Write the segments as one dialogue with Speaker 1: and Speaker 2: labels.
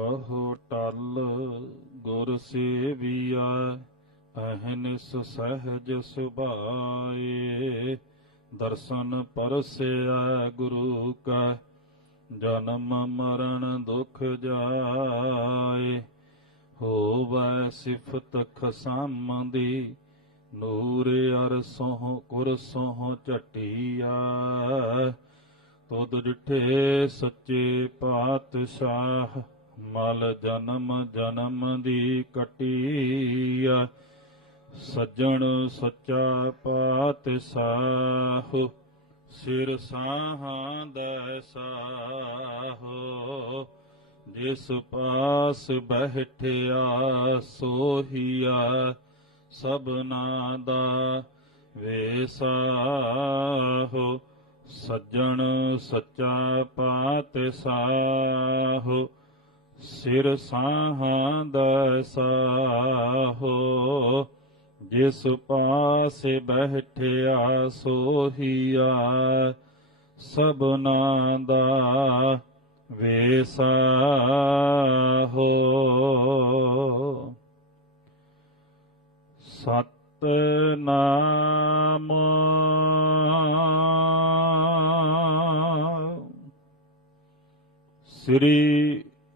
Speaker 1: ਕਹੋ ਟਲ ਗੁਰ ਸੇਵੀਆ ਅਹਨਿਸ ਸਹਿਜ ਸੁਭਾਏ। ਦਰਸ਼ਨ ਪਰਸਿਆ ਗੁਰੂ ਕਾ, ਜਨਮ ਮਰਨ ਦੁਖ ਜਾਏ। ਹੋਵੈ ਸਿਫਤ ਖਸਮ ਦੀ ਨੂਰ ਅਰਸੋਂ ਕੁਰਸੋਂ ਝਟੀਆ। ਤੁਧ ਡਿਠੇ ਸੱਚੇ ਪਾਤਸ਼ਾਹ ਮਲ ਜਨਮ ਜਨਮ ਦੀ ਕਟੀਆ ਸੱਜਣ ਸੱਚਾ ਪਾਤ ਪਾਤਸ਼ਾਹ, ਸਿਰ ਸਾਹਾਂ ਦਾ ਸਾਹੋ, ਜਿਸ ਪਾਸ ਬਹਿਠਿਆ ਸੋਹੀਆ ਸਭਨਾ ਦਾ ਵੇਸਾਹੋ, ਸੱਜਣ ਸੱਚਾ ਪਾਤ ਪਾਤਸ਼ਾਹ। ਸਿਰ ਸਾਹਾਂ ਦਾ ਸਾਹੋ ਜਿਸ ਪਾਸੇ ਬਹਿਠਿਆ ਸੋਹੀਆ ਸਭਨਾ ਦਾ ਵੇਸਾਹੋ ਸਤਨਾਮ। ਸ੍ਰੀ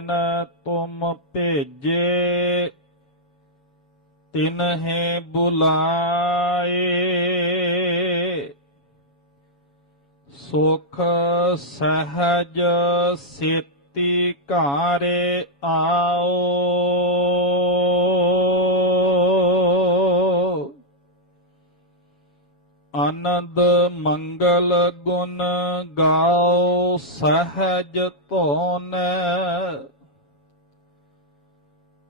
Speaker 1: ਜੇਨ ਤੁਮ ਭੇਜੇ ਤਿਨਹਿ ਬੁਲਾਏ। ਸੁਖ ਸਹਜ ਸੇਤੀ ਘਾਰੇ ਆਓ। ਆਨੰਦ ਮੰਗਲ ਗੁਣ ਗਾਓ ਸਹਜ ਧੋਨ।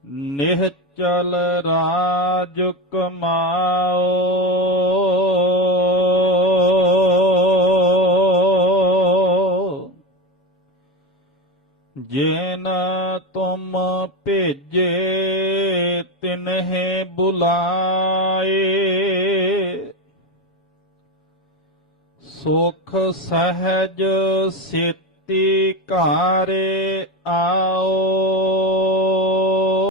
Speaker 1: ਨਿਹਚਲ ਰਾਜ ਕਮਾਓ। ਜੇਨ ਤੁਮ ਭੇਜੇ ਤਿਨਹਿ ਬੁਲਾਏ। ਸੁਖ ਸਹਜ ਸੇਤੀ ਘਾਰੇ ਆਓ।